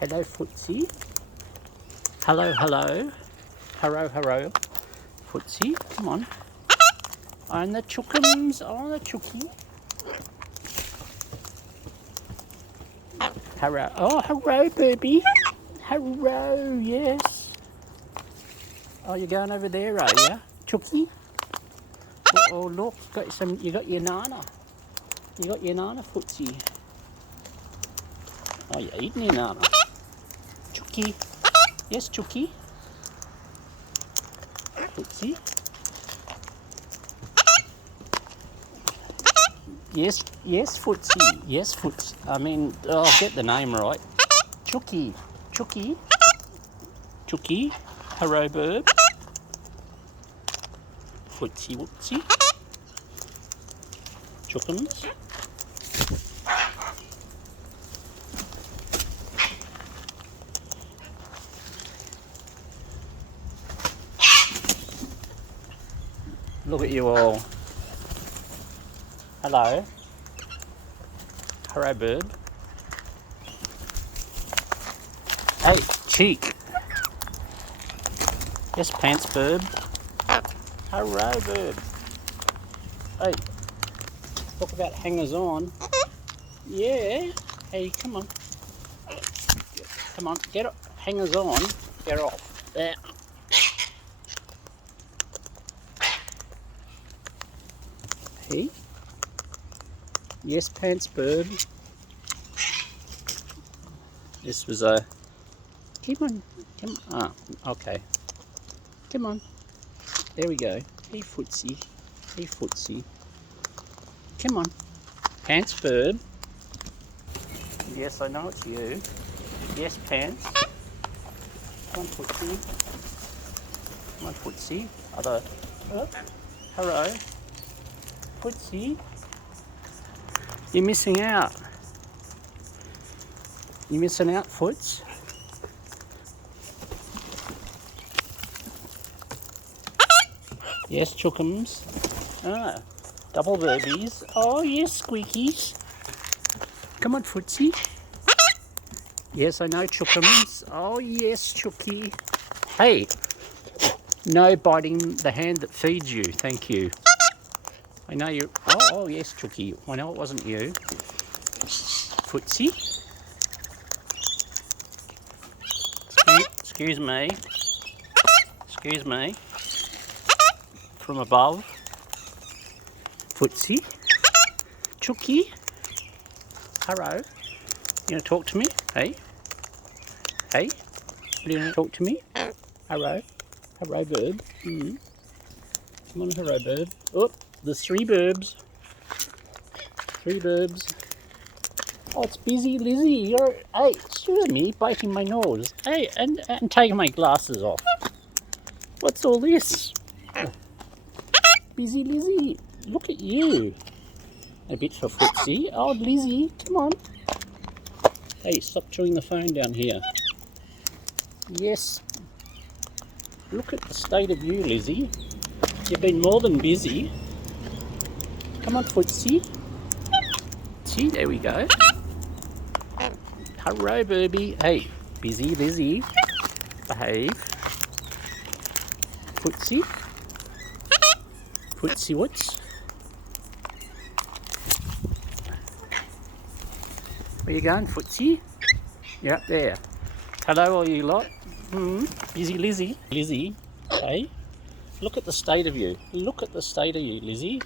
Hello, Footsy. Hello, hello. Hurro, hurro. Footsy, come on. On the chookums, on the chookie. Hurro. Oh, hurro, baby. Hurro, yes. Oh, you're going over there, are you? Chookie? Oh, look, you got your nana. You got your nana, Footsy. Oh, you're eating your nana. Chookie. Yes, Chookie. Footsy. Yes, yes, Footsy. Yes, Foots. I mean, I'll get the name right. Chookie. Chookie. Chookie. Hurro Bird. Footsy Wootsy. Chookums. Look at you all. Hello. Hurro Bird. Hey, Cheek. Yes, Pants Bird. Hurro Bird. Hey, talk about hangers on. Yeah. Hey, come on. Come on, get up. Hangers on. Get off. There. Hey. Yes, Pants Bird. This was a... Come on. Come on. Oh, okay. Come on. There we go. Hey, Footsy. Hey, Footsy. Come on. Pants Bird. Yes, I know it's you. Yes, Pants. Come on, Footsy. Come on, Footsy. Other... Oh. Hello. Footsy. You're missing out. You're missing out, Foots. Yes, Chookums. Ah, double babies. Oh, yes, Squeakies. Come on, Footsy. Yes, I know, Chookums. Oh, yes, Chookie. Hey, no biting the hand that feeds you. Thank you. I know you. Oh, yes, Chookie. I know it wasn't you. Footsy. Excuse me. Excuse me. From above. Footsy. Chookie. Hurro. You want to talk to me? Hey? Hey? Do you want to talk to me? Hurro. Hurro Bird. Come on, Hurro Bird. Oh, there's 3 burbs. 3 burbs. Oh, it's busy, Lizzie. You're... Hey, excuse me, biting my nose. Hey, and taking my glasses off. What's all this? Busy Lizzie. Look at you. A bit for Footsy. Oh, Lizzie, come on. Hey, stop chewing the phone down here. Yes. Look at the state of you, Lizzie. You've been more than busy. Come on, Footsy. See, there we go. Hurro, Burby. Hey, busy Lizzie. Behave. Footsy. Footsy Woots. Where you going, Footsy? You're up there. Hello, all you lot. Busy Lizzie. Lizzie. Hey. Look at the state of you. Look at the state of you, Lizzie.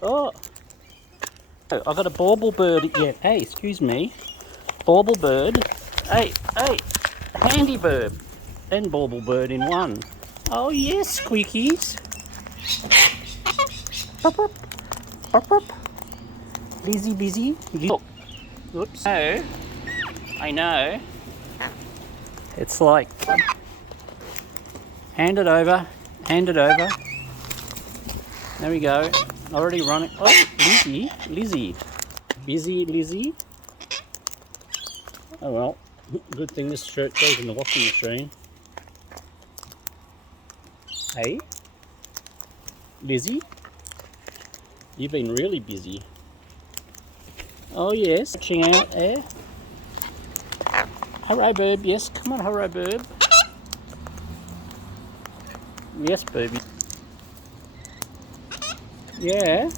Oh. I've got a bauble bird. Yeah. Hey, excuse me. Bauble bird. Hey, hey. Handy bird. And bauble bird in one. Oh, yes, squeakies. Pop, pop. Pop, pop. Lizzie, busy. Look. Oops. No. I know. It's like... Hand it over. Hand it over. There we go. Already running. Oh, Lizzie. Lizzie. Busy Lizzie. Oh well. Good thing this shirt goes in the washing machine. Hey. Lizzie. You've been really busy. Oh yes. Watching out there. Hurro Bird, yes, come on Hurro Bird. Yes, baby. Yeah.